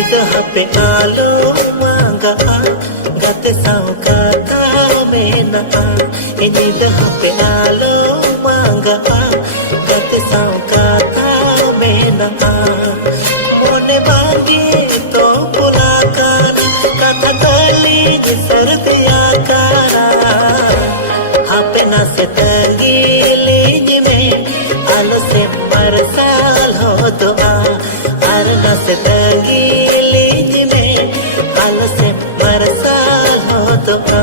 ᱧᱤᱫᱟᱹ ᱦᱟᱯᱮ ᱟᱞᱚ ᱢᱟᱸᱜᱟᱜᱼᱟ ᱜᱟᱛᱮ ᱥᱟᱶ ᱠᱟᱛᱷᱟ ᱢᱮᱱᱟᱜᱼᱟ ᱧᱤᱫᱟᱹ ᱦᱟᱯᱮ ᱟᱞᱚ ᱢᱟᱸᱜᱟᱜᱼᱟ ᱜᱟᱛᱮ ᱥᱟᱶ ᱠᱟᱛᱷᱟ ᱢᱮᱱᱟᱜᱼᱟ ᱢᱚᱱᱮ ᱵᱟᱝᱜᱮ ᱛᱚ ᱵᱚᱞᱟᱠᱟᱱᱟ ᱠᱟᱛᱷᱟ ᱛᱟᱹᱞᱤᱧ ᱥᱟᱨᱫᱤᱭᱟᱠᱟᱱᱟ ᱦᱟᱯᱮ ᱱᱟᱥᱮ ᱛᱟᱺᱜᱤᱞᱤᱧ ᱢᱮ ᱟᱞᱚ ᱥᱮ ᱢᱟᱨᱥᱟᱞ ᱦᱚᱫᱚᱜᱼᱟ ᱟᱨ ᱱᱟᱥᱮ ᱛᱟᱺᱜᱤᱞᱤᱧ ᱢᱮ ᱟᱞᱚ ᱥᱮ ᱢᱟᱨᱥᱟᱞ ᱦᱚᱫᱚᱜᱼᱟ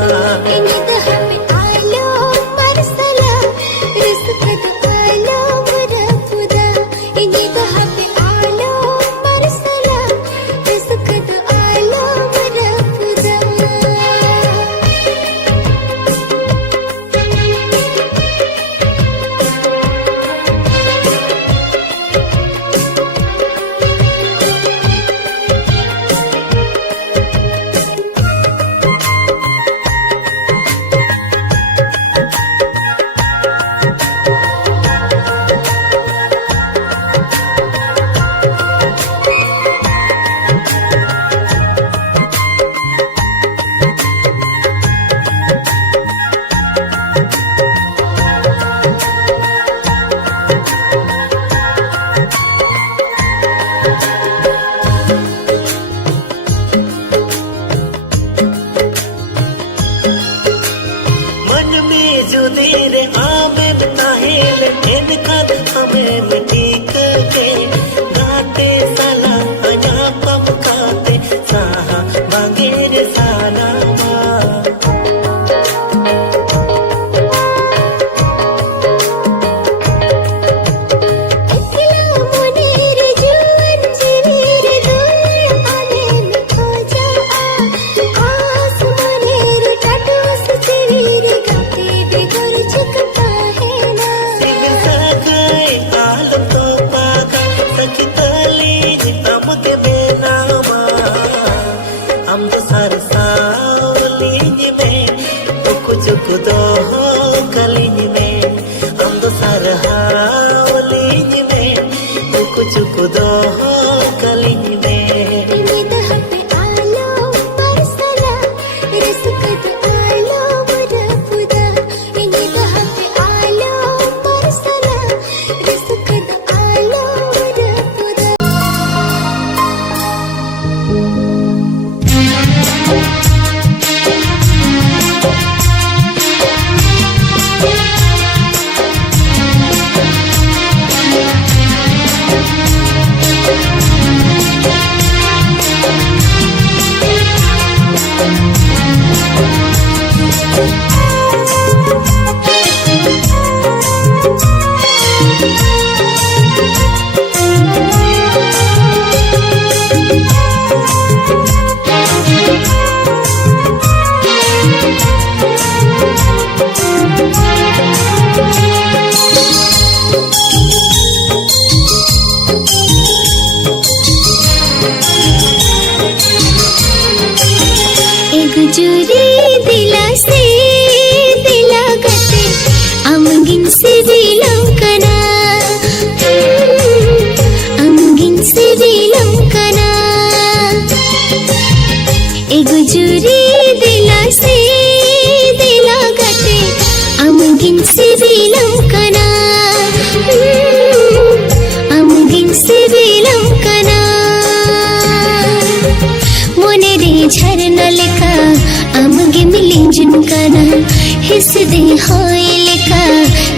हिसदे होय लेका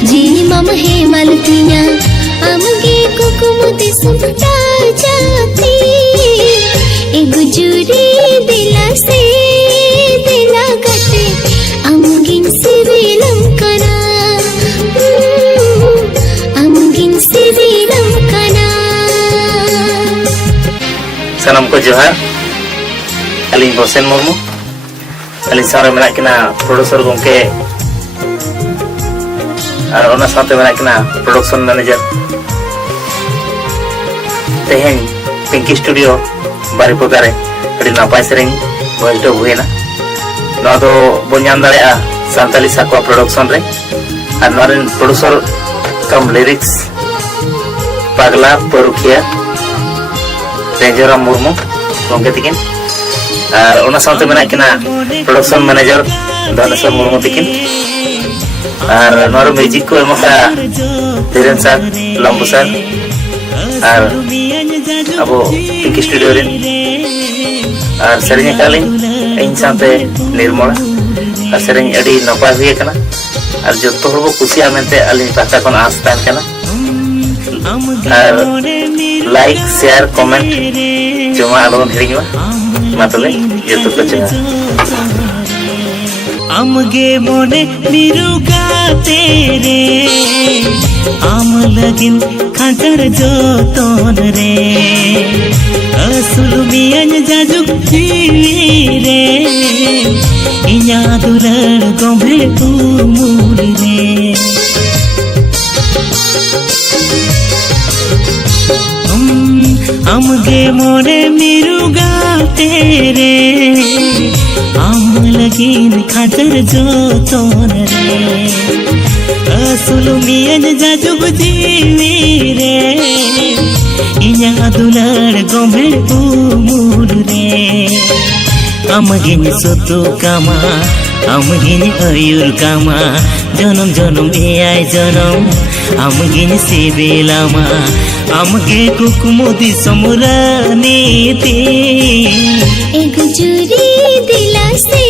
जी मम हे मलतिया अमगे कुकुमुदे सुमटा जाती ए गुजुरी दिला से दिला गते अमगिन सिरिलम कना अमगिन सिरिलम कना सनम को जोहार अलिंग होसेन मुर्मू अली सारे मेरा किना प्रोड्यूसर गोंके और ओना साथे मेरा किना प्रोडक्शन मैनेजर तेहेन पिंकी स्टूडियो बारिपोदारे अड़ी नापाय सेरेंग बजटो हुएना ना तो बोन्यान दाड़ेआ सांताली साकवा प्रोडक्शन रे और नरेन प्रोड्यूसर कम लिरिक्स पागला परुखिया रेंजरा Murmu gongke tikin ar ona sante mena kina production manager Dhaneswar Murmu tikin ar nor music ko emaka Dhiren sir Lambu sir ar abo Pinky studio rin ar serinya kalin in sante Nirmala ar serenya adi napa huye kana ar jotto hor bo kusi amente alin pata kon astan kana ar like share comment cuma alon hiring matole youtube ko cuma amge mone miruga tere am lagin khantar joton re asulu miyan jaju re inya dular gombe umur re amge mone miruga tere am lagin khatar joton re asulu miyan jaju re inya dular gombe umur re amgin soto kama amgin ayur kama janam janam ai janam amgin sebelama amge kukumudi samurani te एक जुरी दिला से